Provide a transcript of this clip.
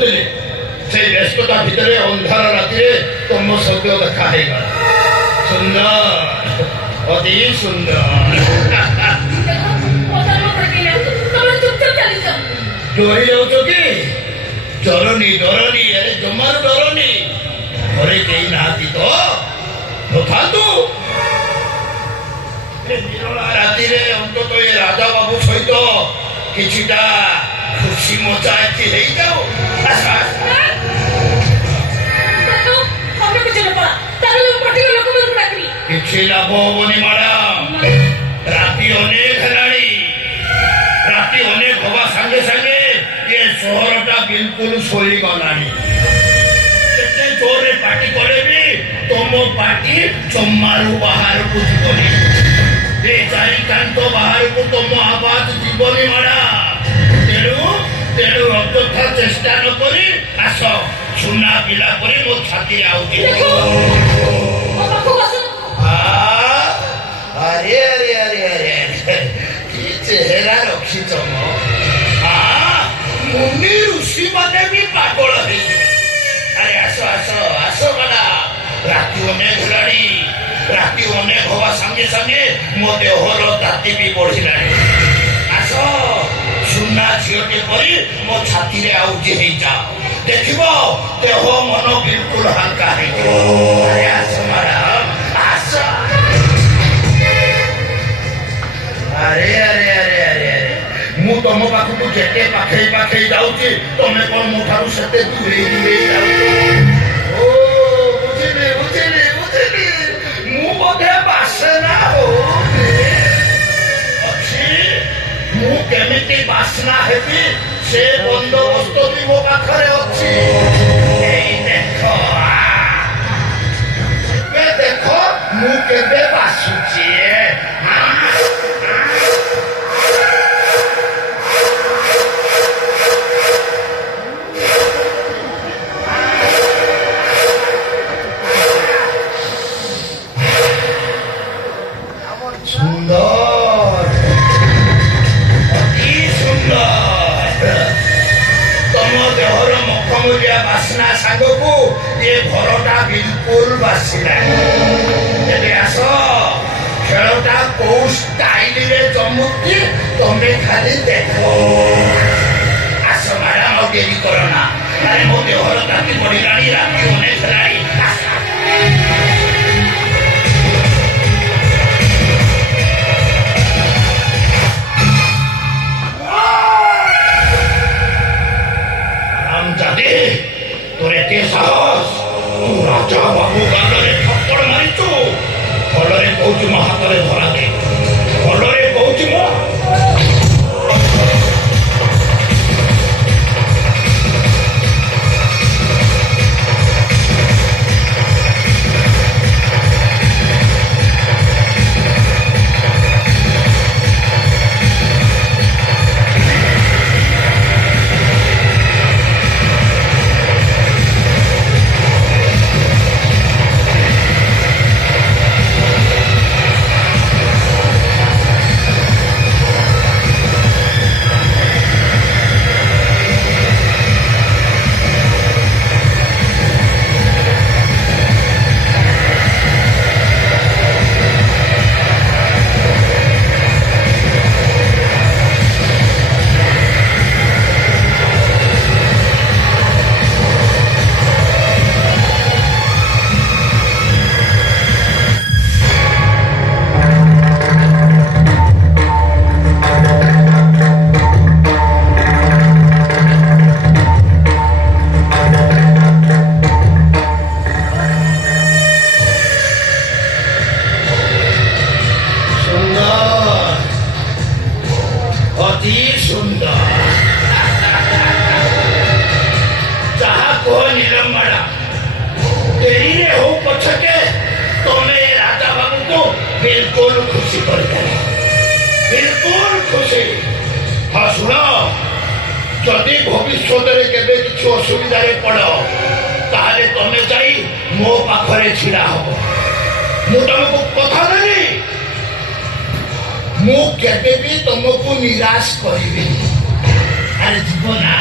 ବସୁଥିଲେ সেই ব্যস্ততা ভিতরে ଅନ୍ଧାର ରାତିରେ ତମ ସତ୍ୟ ଦେଖା ହେଇଗଲା। ସୁନ୍ଦର, ଅତି ସୁନ୍ଦର। ଡରି ଯାଉଛ କି? ଡରନି ଡରନି, ଆରେ ଜମାରୁ ଡରନି। ଘରେ କେହି ନାହାନ୍ତି ତ? ନଥାନ୍ତୁ। ନିରୋଳା ରାତିରେ ଅନ୍ତତଃ ଏ ରାଜା ବାବୁ ସହିତ କିଛିଟା ଖୁସି ମଜା ଏଠି ହେଇଯାଉ। କିଛି ଲାଭ ହବନି ମ୍ୟାଡାମ, ରାତି ଅନେକ ହେଲାଣି। ରାତି ଅନେକ ହବା ସାଙ୍ଗେ ସାଙ୍ଗେ ଏ ସହରଟା ବିଲକୁଲ ଶୋଇଗଲାଣି। କେତେ ଜୋରରେ ପାଟି କଲେ ବି ତମ ପାଟି ଜମାରୁ ବାହାରକୁ ଯିବନି। ଏ ଚାରିକାନ୍ତ ବାହାରକୁ ତମ ଆବାଜ ଯିବନି ମ୍ୟାଡାମ। ତେଣୁ ଅଯଥା ଚେଷ୍ଟା ନ କରି ଆସ, ସୁନା ପିଲା ପରେ ମୋ ଛାତି ଆଉଟି। ଆରେ ଆରେ ଆରେ ଆରେ କି ଚେହେରା ରଖିଛ ମ। ମୁନି ଋଷି ମାନେ ବି ପାଗଳ ହେଇଯିବେ। ଆରେ ଆସ ଆସ ଆସ ଗଲା। ରାତି ଅନେକ ହେଲାଣି। ରାତି ଅନେକ ହବା ସାଙ୍ଗେ ସାଙ୍ଗେ ମୋ ଦେହର ତାତି ବି ବଢିଲାଣି। ଆସ, ସୁନା ଝିଅଟେ ପରି ମୋ ଛାତିରେ ଆଉଜି ହେଇଯାଅ। ଦେଖିବ ଦେହ ମନ ବିଲକୁଲ ହାଲକା ହେଇଯିବ। ଆରେ ଆସ ମ୍ୟାଡାମ ଆସ। ଆରେ ଆରେ ଆରେ ଆରେ ଆରେ ମୁଁ ତମ ପାଖକୁ ଯେତେ ପାଖେଇ ପାଖେଇ ଯାଉଛି ତମେ କଣ ମୋ ଠାରୁ ସେତେ ଦୂରେଇ ଦୂରେଇ ଯାଉଛ? ଓ ବୁଝିଲି ବୁଝିଲି ବୁଝିଲି, ମୁଁ ବୋଧେ ବାସନା ଅଛି। ମୁଁ କେମିତି ବାସ୍ନା ହେବି ସେ ବନ୍ଦୋବସ୍ତ ବି ମୋ ପାଖରେ ଅଛି। ଏଇ ଦେଖ, ଏବେ ଦେଖ ମୁଁ କେବେ ବାସୁଛି। সুন্দর, অতি সুন্দর। তম দেহর মখমলিয়া বাসনা সাগকু এ ঘরটা বিলকুল বাসিলা। এবে আস, খেলটা কোউ স্টাইলে জমুছি তমে খালি দেখো। আস ম্যাডাম, আর দেরি করো না। আরে মো দেহর তাতি পড়িলানি, রাতি অনেক হেলানি। তোর এতে সাহস? তু রাজা বাবু গাନରେ ଥପ୍ପଡ଼ ମାରିଛୁ। ଭଲରେ କହୁଛି ମୋ ହାତରେ ଧରା ଦେ। ଭଲରେ କହୁଛି ମୋ। অতি সুন্দর। যাহা কহ নীলম ম্যাডাম, দেরিরে হও পছকে তুমি রাজা বাবুকে বিলকুল খুশি କରିଦେଲ। বিলকুল খুশি। হ্যাঁ শুণ, যদি ভবিষ্যতের কেবে কিছু অসুবিধারে পড় তাহলে তুমি যাই ମୋ ପାଖରେ ଛିଡ଼ା ହବ। ମୁଁ ତମକୁ କଥା ଦେଲି, ମୁଁ କେବେ ବି ତମକୁ ନିରାଶ କରିବିନି। ଆରେ ଯିବ ନା।